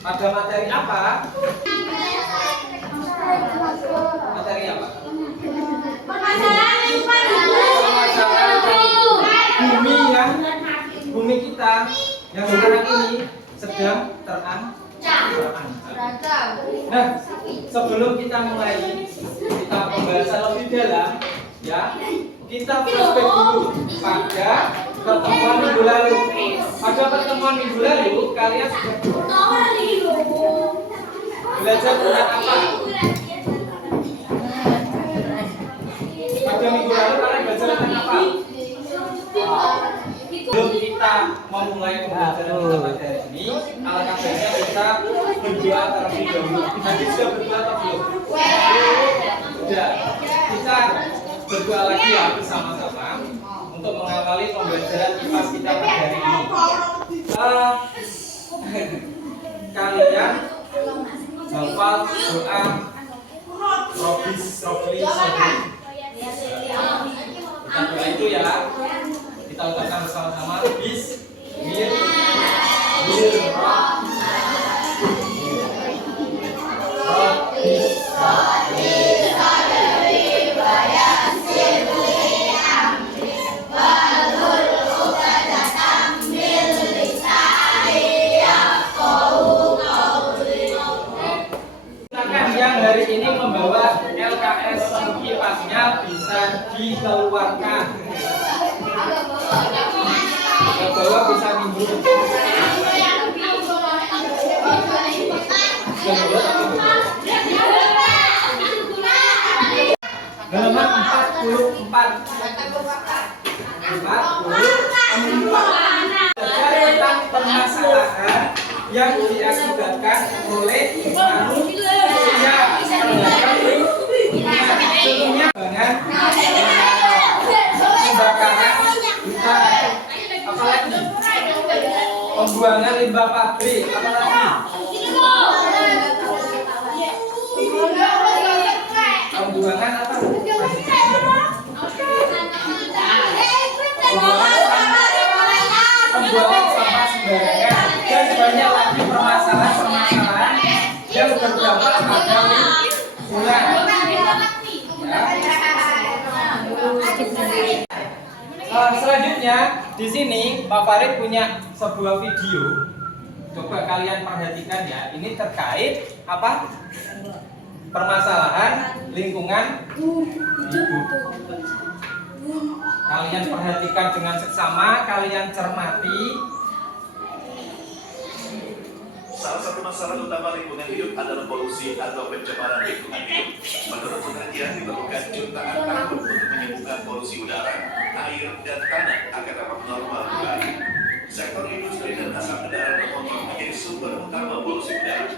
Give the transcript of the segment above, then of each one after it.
pada materi apa? Materi apa? Permasalahan bumi yang bumi kita yang sekarang ini sedang terancam. Nah, sebelum kita mulai kita pembahasan lebih dalam, ya, kita flashback dulu pada pertemuan minggu lalu. Pada pertemuan minggu lalu, kalian sudah belajar tentang apa? Pada minggu lalu kalian belajar tentang apa? Sebelum kita memulai pembelajaran kita pada hari ini, alangkah baiknya kita berdoa terlebih dahulu. Tadi sudah berdoa atau belum? Sudah. Kita berdoa lagi ya bersama-sama untuk mengawali pembelajaran IPA kita pada hari ini. Kalian hafal doa Robis Robli Sobri. Kita doa itu ya. Kita ucapkan bersama-sama yang hari ini membawa LKS IPA-nya bisa dikeluarkan. Bahwa bisa minggu halaman 44 tentang permasalahan yang diakibatkan oleh manusia sebelumnya dengan pembakaran hutan, apalagi pembuangan limbah pabrik, apalagi pembuangan apa? Pembuangan sampah sembarangan dan banyak lagi permasalahan-permasalahan yang berdampak pada lingkungan. Selanjutnya di sini Pak Farid punya sebuah video. Coba kalian perhatikan ya. Ini terkait apa? Permasalahan lingkungan hidup. Kalian perhatikan dengan seksama, kalian cermati. Salah satu masalah utama lingkungan hidup adalah polusi atau pencemaran lingkungan hidup. Menurut penelitian diperlukan jutaan tahun untuk menyembuhkan polusi udara, air, dan tanah agar dapat normal kembali. Sektor industri dan asap kendaraan bermotor menjadi sumber utama polusi udara.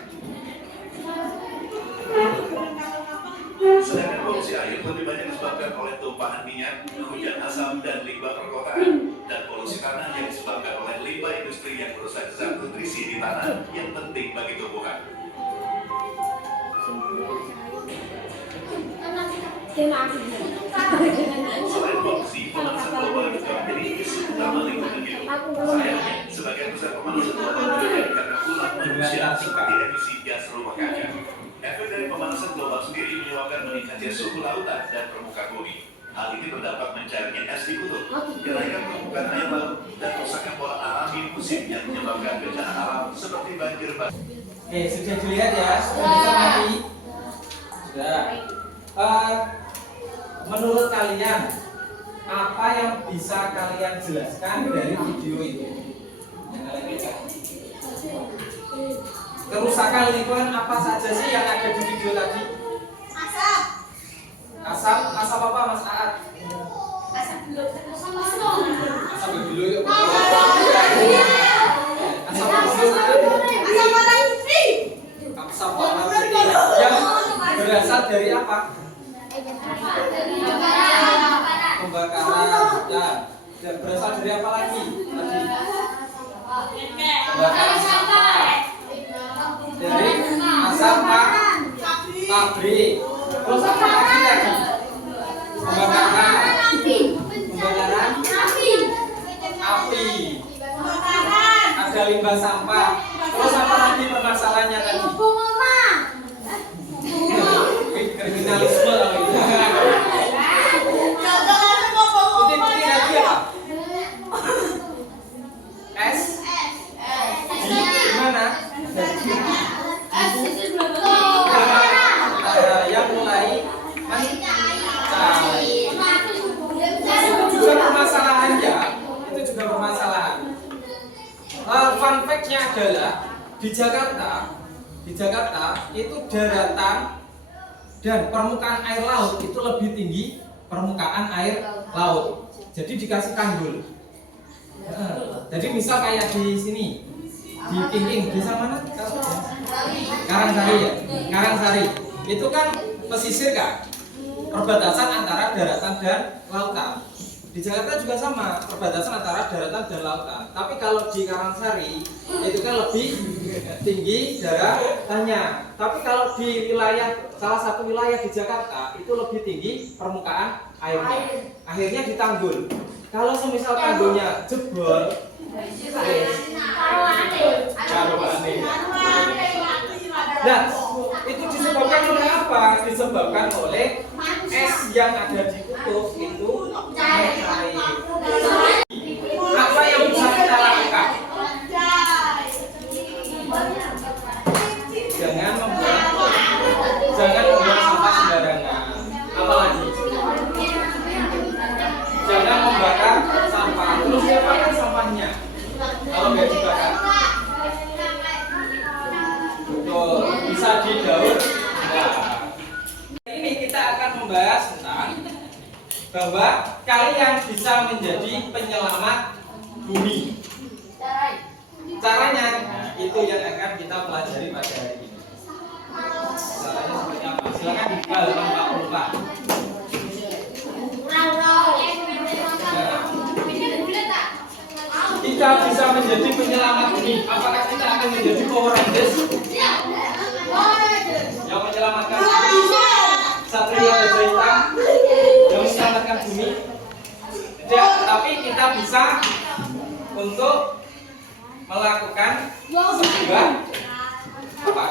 Sedangkan polusi air lebih banyak disebabkan oleh tumpahan minyak, hujan asam, dan limbah perkotaan. Dan polusi tanah yang disebabkan oleh limbah industri yang merusak zat nutrisi di tanah yang penting bagi tumbuhan. Selain polusi, pemanasan global juga menjadi isu utama lingkungan hidup. Sayangnya, sebagian besar pemanasan global terjadi karena ulah manusia seperti emisi gas rumah kaca. Efek dari pemanasan global sendiri menyebabkan meningkatnya suhu lautan dan permukaan bumi. Hal ini berdampak mencarinya es di kutub, kenaikan permukaan air laut, dan rusaknya pola alami musim yang menyebabkan bencana alam seperti banjir bandang. Oke, sudah dilihat ya, sudah dicermati. Sudah. Menurut kalian, apa yang bisa kalian jelaskan dari video itu? Yang kalian lihat. Kerusakan lingkungan apa saja sih yang ada di video tadi? Asap apa Mas Aat? Asap dulu yuk. Asap warna putih yang berasal dari apa? Pembakaran. Ya, berasal dari apa lagi? Pembakaran sampah. Dari asap pabrik. Terus apa lagi? Pembakaran api. Ada limbah sampah. Terus apa lagi? tadi permasalahannya tadi? Kriminalisme kalau itu. Putih-putih tadi apa? S di mana? Yang mulai mencari. Itu juga permasalahan ya. Itu juga permasalahan. Fun fact-nya adalah di Jakarta itu daratan dan permukaan air laut itu lebih tinggi permukaan air laut. Jadi dikasih tanggul. Jadi misal kayak di sini di King, desa mana? Karangsari ya. Karangsari itu kan pesisir kan, perbatasan antara daratan dan lautan. Di Jakarta juga sama, perbatasan antara daratan dan lautan. Tapi kalau di Karangsari itu kan lebih tinggi daratannya. Tapi kalau di wilayah salah satu wilayah di Jakarta itu lebih tinggi permukaan airnya. Akhirnya ditanggul. Kalau semisal tanggulnya jebol, nah itu disebabkan oleh apa? Disebabkan oleh es yang ada di kutub itu naik air. Apa yang bisa kita lakukan? Jangan membuang sampah sembarangan. Apalagi jangan membakar sampah. Terus diapakan sampahnya? Kalau nggak dibakar, betul, bisa didaur. Nah, ini kita akan membahas tentang bahwa kalian bisa menjadi penyelamat bumi. Caranya, nah, itu yang akan kita pelajari pada hari ini. Caranya seperti apa? Silakan dibuka halaman 44. Kita bisa menjadi penyelamat bumi. Apakah kita akan menjadi Power Rangers yang menyelamatkan Satria Gajah Hitam yang menyelamatkan bumi? Tidak, tapi kita bisa untuk melakukan sebuah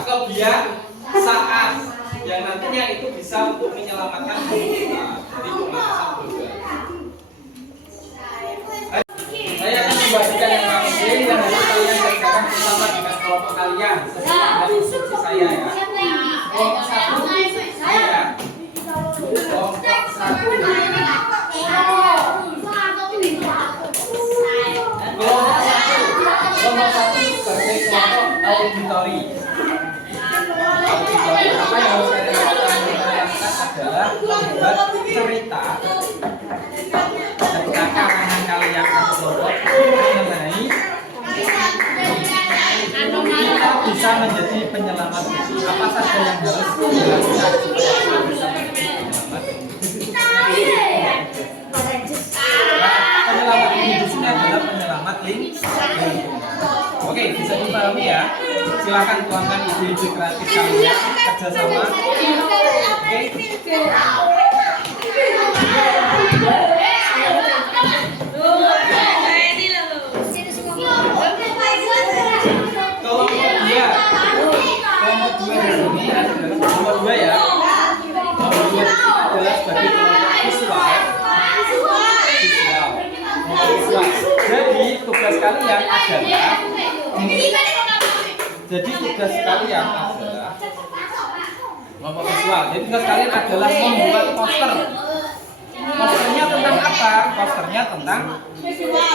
kebiasaan yang nantinya itu bisa untuk menyelamatkan bumi kita dari pemanasan global. Saya akan membagikan yang penting dan harus kalian kerjakan bersama dengan kelompok kalian sesuai dengan instruksi saya ya. Kelompok 1 saya, kelompok 1 sebagai kelompok auditori. Apa yang harus kita lakukan adalah membuat cerita karangan kalian kelompok mengenai kita bisa menjadi penyelamat bumi. Apa saja yang harus dilakukan supaya kita bisa menjadi penyelamat bumi? Penyelamat bumi di sini adalah penyelamat lingkungan. Oke, bisa dipahami ya. Silakan tuangkan ide-ide kreatif kalian kerjasama. Oke. Nomor 2 ya. Nomor 2 adalah sebagai kelompok visual. Jadi tugas kalian adalah kelompok visual. Jadi tugas kalian adalah membuat poster. Posternya tentang apa? Posternya tentang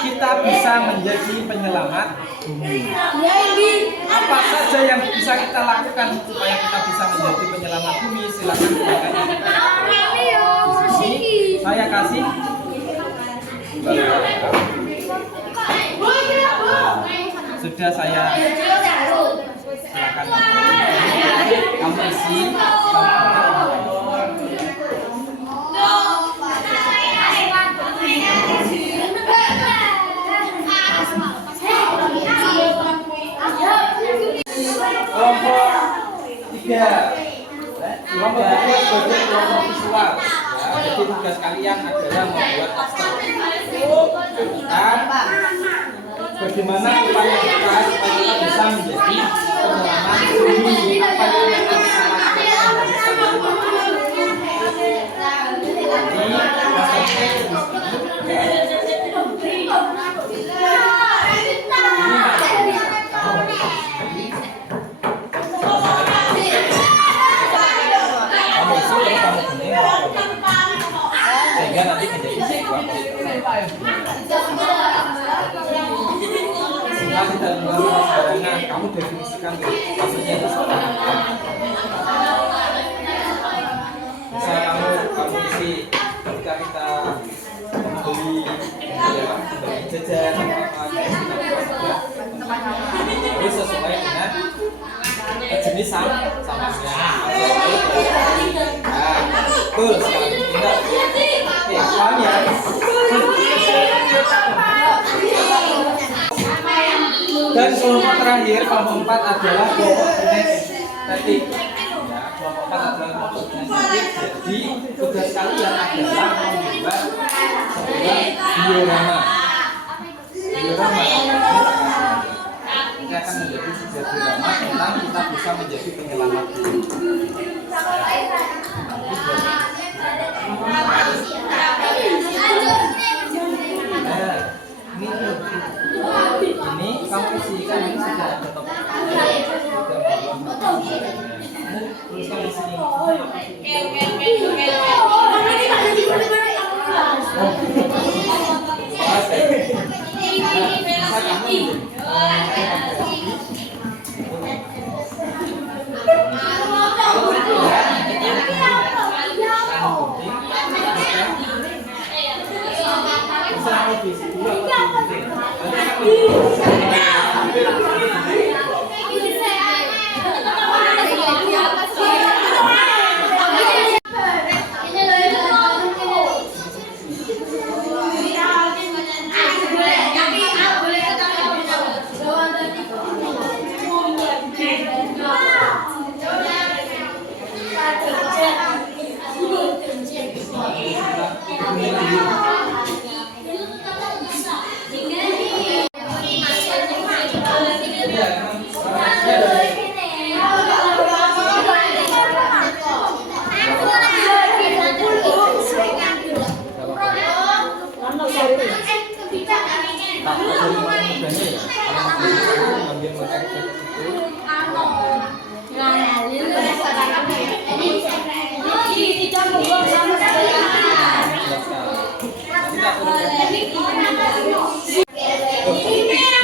kita bisa menjadi penyelamat bumi. Apa saja yang bisa kita lakukan supaya kita bisa menjadi penyelamat bumi? Silakan tuangkan di sini. Saya kasih sudah saya silakan kamu isi kelompok 3. Kelompok 3 sebagai kelompok visual. Jadi tugas kalian adalah membuat poster dan bagaimana upaya kita supaya kita bisa menjadi penyelamat Setelah tidak melakukan sembarangan, kamu definisikan maksudnya itu seperti apa. Misal kamu isi ketika kita membeli jajan terus sesuai dengan jenis sampahnya. Betul sekali. Soalnya dan kelompok terakhir, kelompok 4 adalah kelompok kinetik. Ya, kelompok 4 adalah kelompok kinetik. Jadi tugas kalian adalah membuat sebuah diorama. Diorama ini akan menjadi sebuah diorama tentang kita bisa menjadi penyelamat. Ini kamu isikan, ini sudah ada topik. Tuliskan di sini.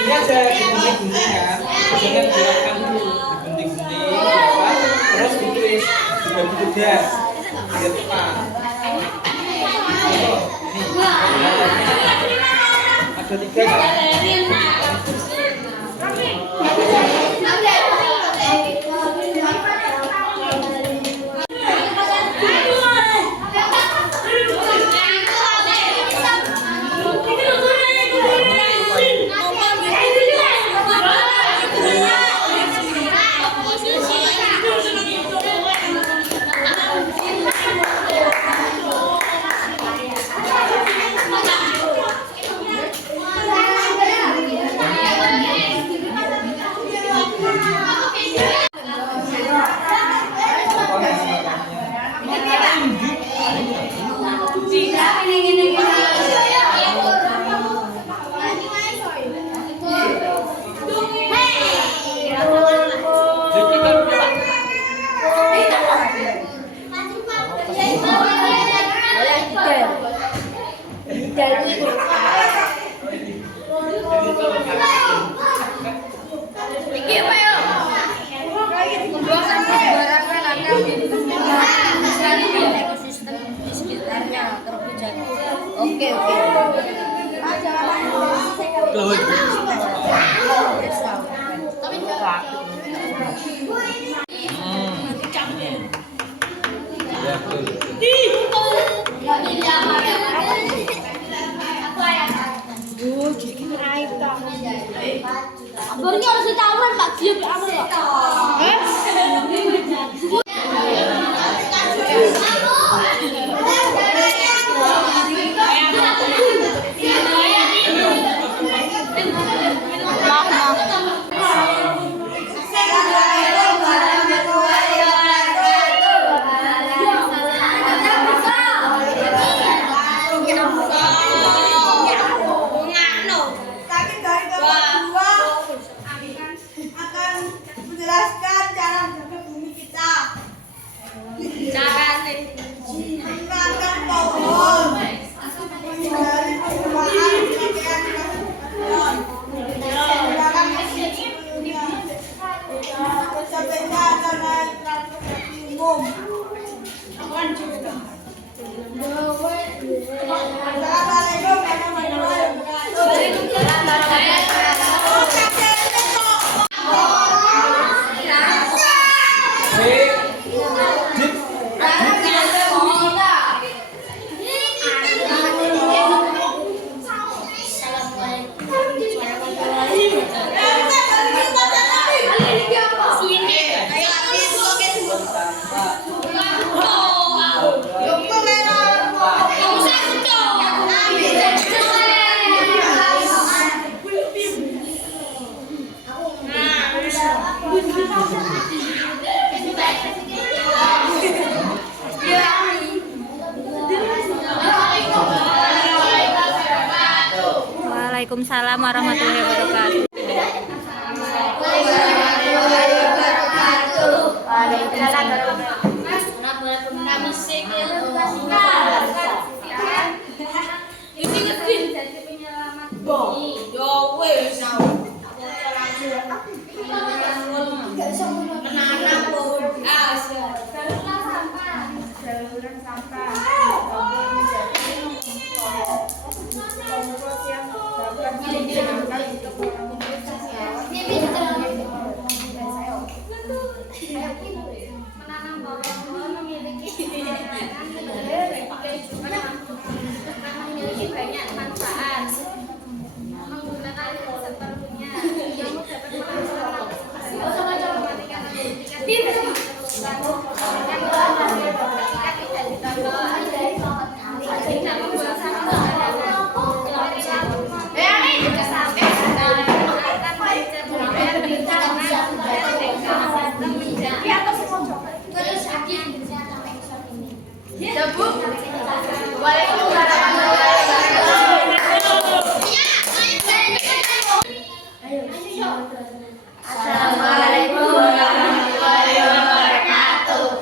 Ini aja digunting-guntingan, jangan digerakkan dulu, digunting-gunting, terus ditulis, dibagi tugas, biar cepat. Ada 3 kan? Ekosistem di sekitarnya terjaga. Oke. Ya, betul. Barunya harus ditawuran Pak Dia apa Pak? Sakit dari kedua akan berbeda dengan transportasi umum. Assalamualaikum warahmatullahi wabarakatuh. Waalaikumsalam warahmatullahi wabarakatuh. Memiliki banyak manfaat. Menggunakan seperlunya, kamu dapat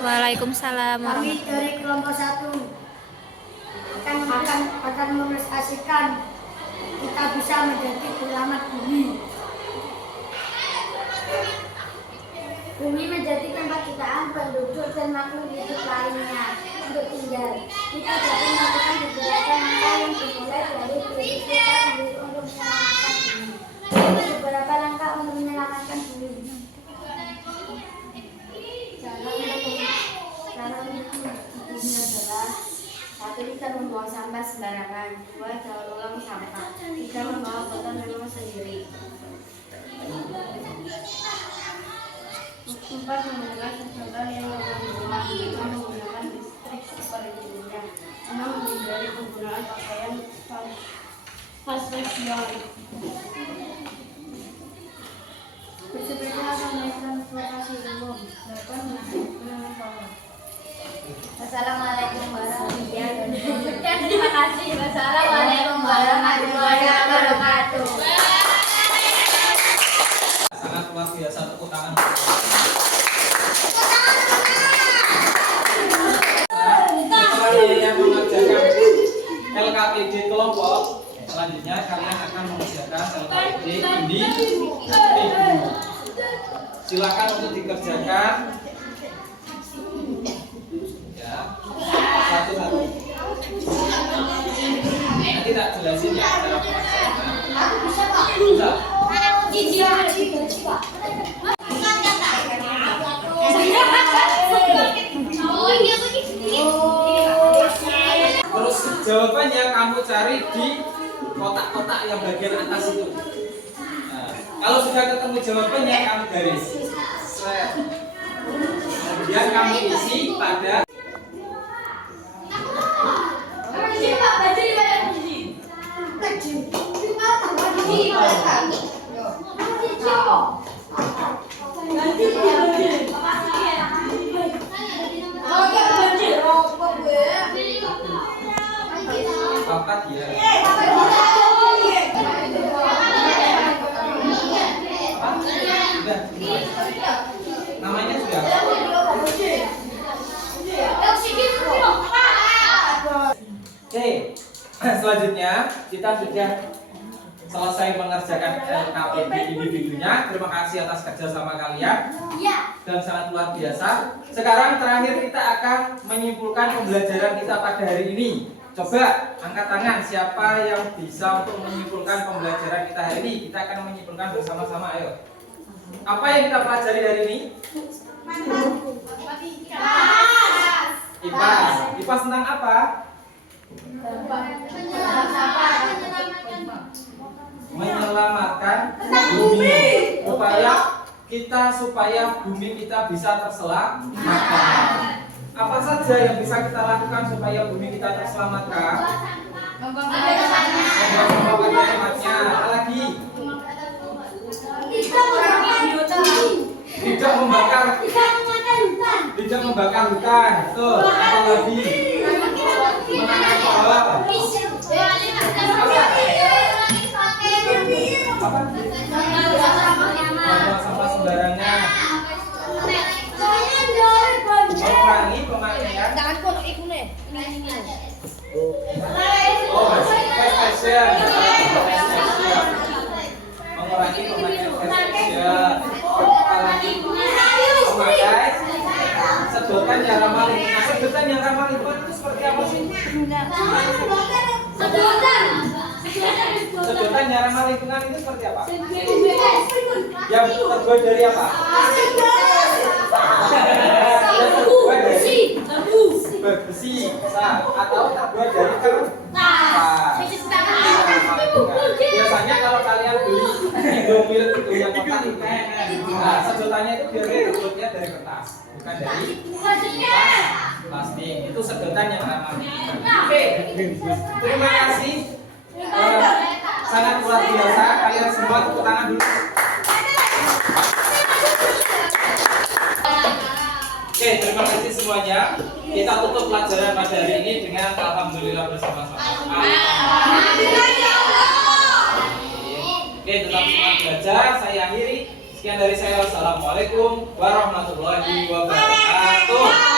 Waalaikumsalam Kami warahmatullahi dari kelompok 1 akan meprestasikan kita bisa menjadi penyelamat bumi. Bumi menjadi tempat jutaan penduduk dan makhluk hidup lainnya untuk tinggal. Kita dapat melakukan beberapa langkah yang dimulai dari diri kita sendiri untuk menyelamatkan bumi. Beberapa langkah untuk menyelamatkan bumi. Cara untuk bumi adalah: 1. Tidak membuang sampah sembarangan. 2. Daur ulang sampah. 3. Membawa botol minum sendiri. 4. Menggunakan sensor yang ramah. 5. Menggunakan listrik seperlunya. 6. Menghindari penggunaan pakaian fast fashion. Bersepeda naik transportasi umum. 8. Menanam pohon. Assalamualaikum warahmatullahi wabarakatuh. Terima kasih. Wassalamualaikum warahmatullahi wabarakatuh. Sangat luar biasa, tepuk tangan. Setelah kalian mengerjakan LKPD kelompok, selanjutnya kalian akan mengerjakan LKPD individu. Silakan untuk dikerjakan. Ya, satu-satu. Nanti tak jelasin ya cara pengerjaan. Bisa. Terus jawabannya kamu cari di kotak-kotak yang bagian atas itu. Nah, kalau sudah ketemu jawabannya kamu garis. Set. Kemudian kamu isi pada papat ya. Sudah. Namanya sudah. Oke, selanjutnya kita sudah selesai mengerjakan LKPD individunya. Terima kasih atas kerjasama kalian dan sangat luar biasa. Sekarang terakhir kita akan menyimpulkan pembelajaran kita pada hari ini. Coba angkat tangan siapa yang bisa untuk menyimpulkan pembelajaran kita hari ini. Kita akan menyimpulkan bersama-sama, ayo. Apa yang kita pelajari hari ini? IPAS. IPAS tentang apa? Menyelamatkan bumi. Supaya bumi kita bisa terselamatkan. Apa saja yang bisa kita lakukan supaya bumi kita terselamatkan? Membangun temannya. Apa lagi? Tidak membakar hutan. Betul. Apa lagi? Menanam pohon. Apa? Buang sampah sembarangan. Mengurangi pemakaian. Oh, fast fashion. Mengurangi pemakaian fast fashion. Apalagi memakai sedotan yang ramah lingkungan. Sedotan yang ramah lingkungan itu seperti apa sih? Sedotan yang ramah lingkungan itu seperti apa? Yang terbuat dari apa? Yang terbuat dari besi, atau terbuat dari kertas. Biasanya kalau kalian beli Indomilk itu yang kotak itu, nah sedotannya itu biasanya terbuatnya dari kertas, bukan dari plastik. Itu sedotan yang ramah lingkungan. Oke, terima kasih. Sangat luar biasa. Kalian semua tepuk tangan dulu. Oke, terima kasih semuanya. Kita tutup pelajaran pada hari ini dengan alhamdulillah bersama-sama. Oke, tetap semangat belajar. Saya akhiri. Sekian dari saya. Wassalamualaikum warahmatullahi wabarakatuh.